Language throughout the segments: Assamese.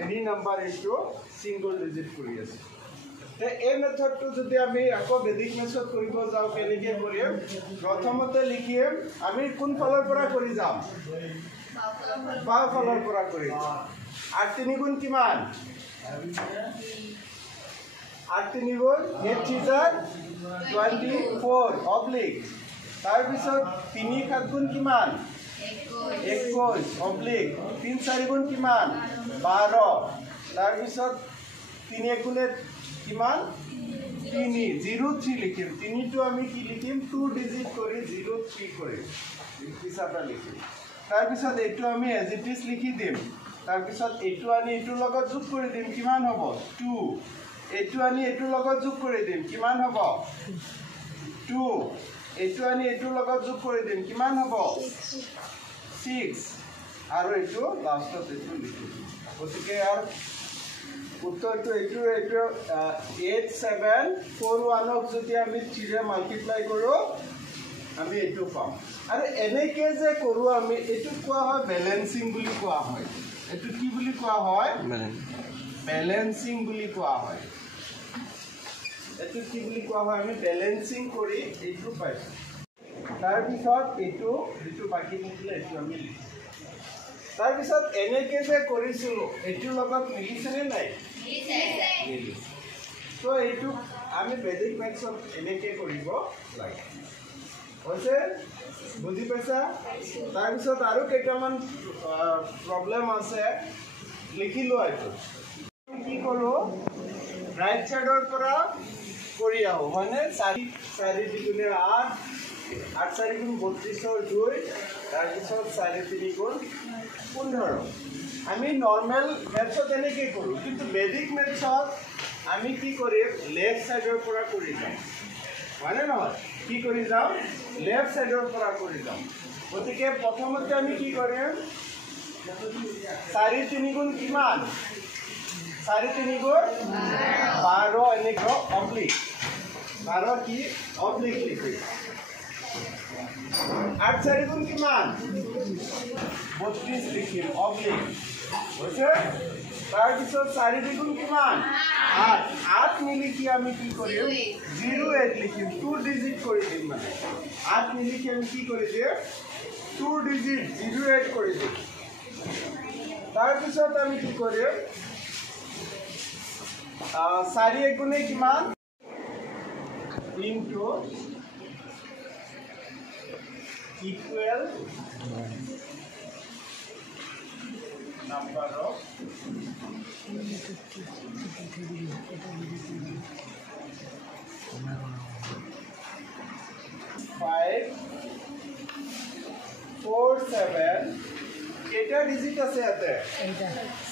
এনি নাম্বাৰ এইটো সিঙ্গল ডিজিট কৰি আছে এই মেথডটো যদি আমি আকৌ বেদিক মেথড কৰিব যাওঁ কেনেকৈ কৰিম প্ৰথমতে লিখিম আমি কোন ফালৰ পৰা কৰি যাম বাওঁ ফালৰ পৰা কৰিম 8 3 গুণ কিমান 8 3 গুণ 8 24 অবলিক তাৰ পিছত 3 7 গুণ কিমান 21 অবলিক 3 4 গুণ কিমান 12 তাৰ পিছত 3 1 গুণে কিমান 3 03 লিখিম 3 টো আমি কি লিখিম 2 ডিজিট কৰি 03 কৰিম হিচাপে লিখিম তাৰ পিছত এইটো আমি এজ ইট ইজ লিখি দিম তাৰ পিছত এইটো আনি এইটোৰ লগত যোগ কৰি দিম কিমান হ'ব 2 এইটো আনি এইটোৰ লগত যোগ কৰি দিম কিমান হ'ব 2 এইটো আনি এইটোৰ লগত যোগ কৰি দিম কিমান হ'ব 6 আৰু এইটো লাষ্টত এইটো লিখি দিম গতিকে আৰু উত্তৰটো এইটো 8741ক যদি আমি 3 ৰে মাল্টিপ্লাই কৰো আমি এইটো পাম আৰু এনেকে যে কৰো আমি এইটো কোৱা হয় ব্যালেন্সিং বুলি কোৱা হয় এইটো কি বুলি কোৱা হয় ব্যালেন্সিং বুলি কোৱা হয় এইটো কি বুলি কোৱা হয় আমি ব্যালেন্সিং কৰি এইটো পাইছো তাৰ পিছত এইটো যেটো বাকি থাকিলে এইটো আমি লিখি তাৰ পিছত এনেকে যে কৰিছো এইটোৰ লগত মিলিছেনে নাই মিলিছে তো এইটো আমি বেদিক মেথডত এনেকে কৰিব লাগে হৈছে বুজি পাইছা তাৰ পিছত আৰু কেইটামান প্ৰবলেম আছে লিখিলো এইটো কি কৰো ৰাইট সাইডৰ পৰা কৰি আহো মানে 4 4 গুণে 8 8 4 গুণ 32 2 তাৰ পিছত 4 3 গুণ 15 আমি নৰমাল মেথড এনেকে কৰো কিন্তু বেদিক মেথড আমি কি কৰিম লেফট সাইডৰ পৰা কৰি যাম মানে নহয় কি কৰি যাম লেফট সাইডৰ পৰা কৰি যাম গতিকে প্ৰথমতে আমি কি কৰিম 4 3 গুণ কিমান 4 3 গুণ 12 এনেকে অবলিক 12 কি অবলিক লিখি 8 4 গুণ কিমান 32 লিখিম অবলিক হৈছে তাৰ পিছত 4 2 গুণ কিমান 8 8 নিলিখি আমি কি কৰিম 08 লিখিম 2 ডিজিট কৰি দিম মানে 8 নিলিখি আমি কি কৰি দিম 2 ডিজিট 08 কৰি দিম তাৰ পিছত আমি কি কৰিম 4 1 গুণে কিমান into equal number of 5 4 7 কেটা ডিজিট আছে ইয়াতে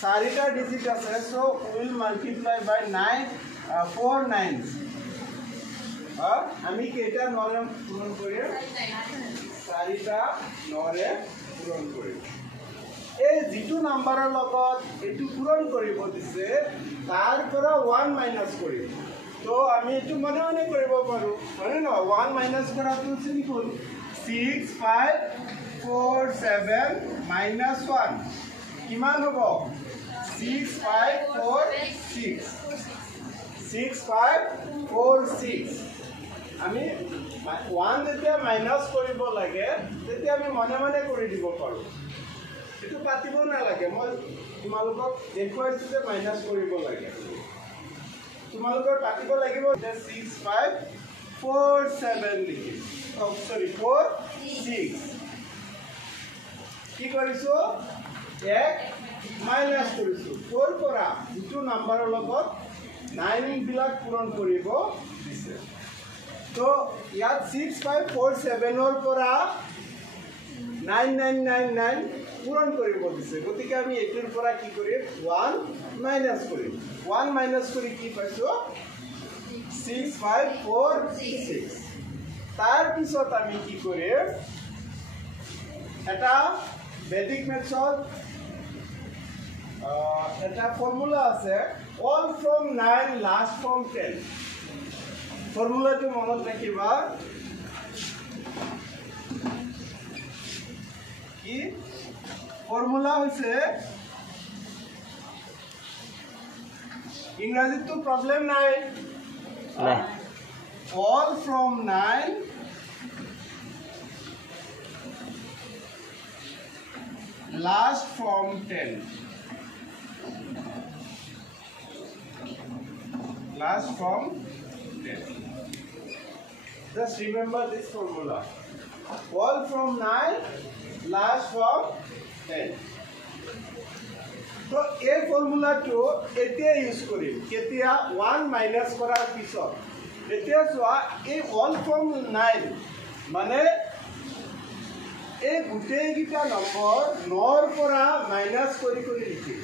4টা ডিজিট আছে সো উইল মাল্টিপ্লাই বাই 4 9 আমি কেটা নরে পূরণ করি 4টা নরে পূরণ করি এই যেটো নাম্বাৰৰ লগত এটো পূৰণ কৰিব দিছে তাৰ পৰা 1 মাইনাস কৰিম তো আমি এটো মনে মনে কৰিব পাৰো মানে ন 1 মাইনাস কৰাটো সিম্পল 6 5 4 7 minus 1 কিমান হ'ব 6 5 4 6 6 5 4 6 আমি 1 যেতিয়া মাইনাস কৰিব লাগে তেতিয়া আমি মনে মনে কৰি দিব পাৰো এটো পাতিব না লাগে মই তোমালোকক দেখুৱাইছো যে মাইনাস কৰিব লাগে তোমালোকৰ পাতিব লাগিব 6 5 4 7 লিখি সৰি 4 6 কি কৰিছো 1 মাইনাস কৰিছো 4 পৰা যেটো নাম্বাৰৰ লগত 9 বিলাক পূৰণ কৰিব দিছে তো ইয়াত 6 5 4 7 ৰ পৰা 9999 পূৰণ কৰিব দিছে গতিকে আমি এটোৰ পৰা কি কৰিম 1 মাইনাস কৰিম 1 মাইনাস কৰি কি পাইছো 6 5 4 6 তাৰ পিছত আমি কি কৰিম এটা বেদিক মেথড এটা ফৰ্মুলা আছে all from 9 last from 10 ফৰ্মুলাটো মনত ৰাখিবা কি ফৰ্মুলা হৈছে ইংৰাজীতো প্ৰব্লেম নাই all from 9 last from 10 last from 10 just remember this formula all from 9 last from 10 so a formula to etia use korim ketia 1 minus korar pisot etia soa a all from 9 mane a gute gita number 9 pora minus kori kori likhi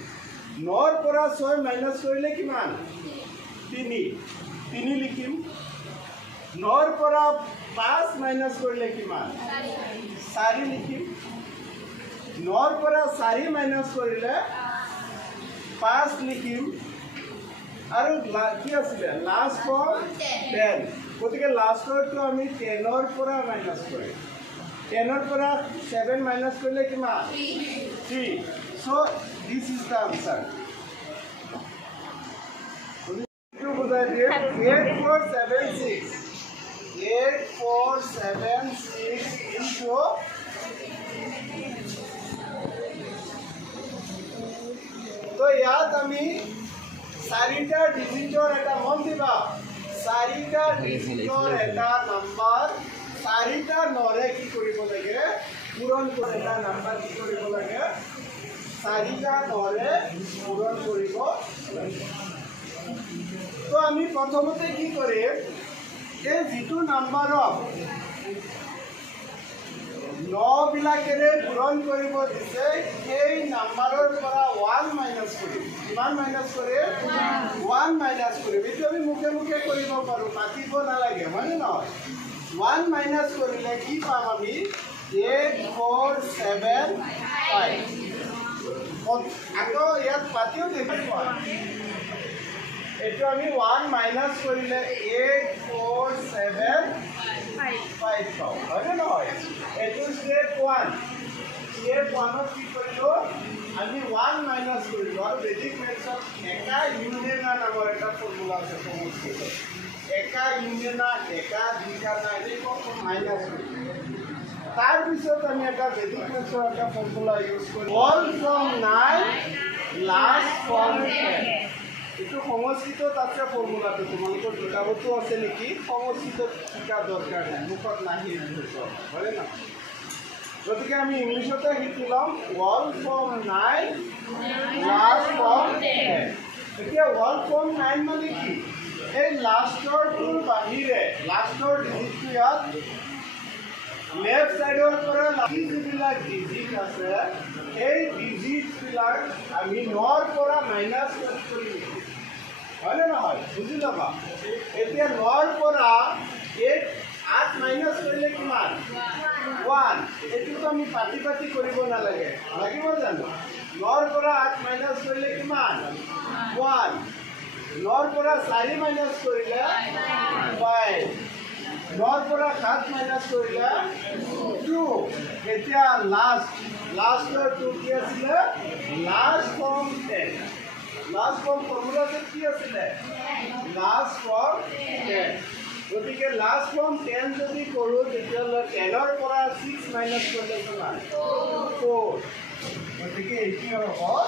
9 pora 6 minus korile kiman 3 likhim 9 pora 5 minus korile kiman 4 likhim 9 pora 4 minus korile 5 লিখিম আৰু কি আছে লাস্ট ফৰ 10 গতিকে লাস্টৰটো আমি 10 ৰ পৰা মাইনাস কৰিম 10 ৰ পৰা 7 মাইনাস কৰিলে কিমান 3 so this is the answer তুমি বুজাই দিয়ে 8476 ইনটু तो याद आमी चारिटा डिजिटर एटा मन दिबा चारिटा डिजिटर एटा नंबर चारिटा नरे की करिब लागे पूरण कर एटा नंबर की करिब लागे चारिटा नरे पूरण करिब तो आमी प्रथमते की करे ए जितु नंबरक 9 বিলাকেৰে পূৰণ কৰিব দিছে এই নাম্বাৰৰ পৰা 1 মাইনাস কৰিম কিমান মাইনাস কৰে 1 মাইনাস কৰিম এটো আমি মুখে মুখে কৰিব পাৰো পাতিব নালাগে মানে নহয় 1 মাইনাস কৰিলে কি পাম আমি 8475 আকৌ ইয়াত পাতিও দেখিব এটো আমি 1 মাইনাস কৰিলে 8475 পাও হয় না হয় এটো স্টেপ 1 স্টেপ 1 কি কৰিলো আমি 1 মাইনাস কৰিলো আৰু বেজিক মেথডত একা ইউনিয়ন নামৰ এটা ফৰ্মুলা আছে সমষ্টিত একা ইউনিয়ন একা দুইটা না এইটো মাইনাস কৰিলো তাৰ পিছত আমি এটা বেজিক মেথডৰ এটা ফৰ্মুলা ইউজ কৰি অল ফ্ৰম 9 লাস্ট ফ্ৰম 10 এটো সংস্কৃতত আছে ফৰ্মুলাটো তোমালোকৰ কিতাবতো আছে নেকি সংস্কৃতত শিকা দৰকাৰ নাই মুখত নাহি হয় না গতিকে আমি ইংলিশতে শিকিলাম অল ফ্ৰম 9 লাস্ট ফ্ৰম 10 এতিয়া অল ফ্ৰম 9 মানে কি এই লাস্টৰটোৰ বাহিৰে লাস্টৰ ডিজিটটো ইয়াত লেফট সাইডৰ পৰা যিবিলাক ডিজিট আছে এই ডিজিটবিলাক আমি 9 ৰ পৰা মাইনাস কৰি লিখিম হয় না নহয় বুজি লবা এতিয়া 9 ৰ পৰা 8 মাইনাস কৰিলে কিমান 1 এটো আমি পাতি পাতি কৰিব নালাগে লাগিব জানো 9 ৰ পৰা 8 মাইনাস কৰিলে কিমান 1 9 ৰ পৰা 4 মাইনাস কৰিলে 5 9 ৰ পৰা 7 মাইনাস কৰিলে 2 এতিয়া লাস্টৰ 2 কি আছিল লাস্ট ফ্ৰম 10 লাস্ট ফ্ৰম ফৰ্মুলাটো কি আছিল লাস্ট ফ্ৰম 10 গতিকে লাস্ট ফ্ৰম 10 যদি কৰো তেতিয়ালে 10 ৰ পৰা 6 মাইনাস কৰিলে কিমান 4 গতিকে এটি হ'ব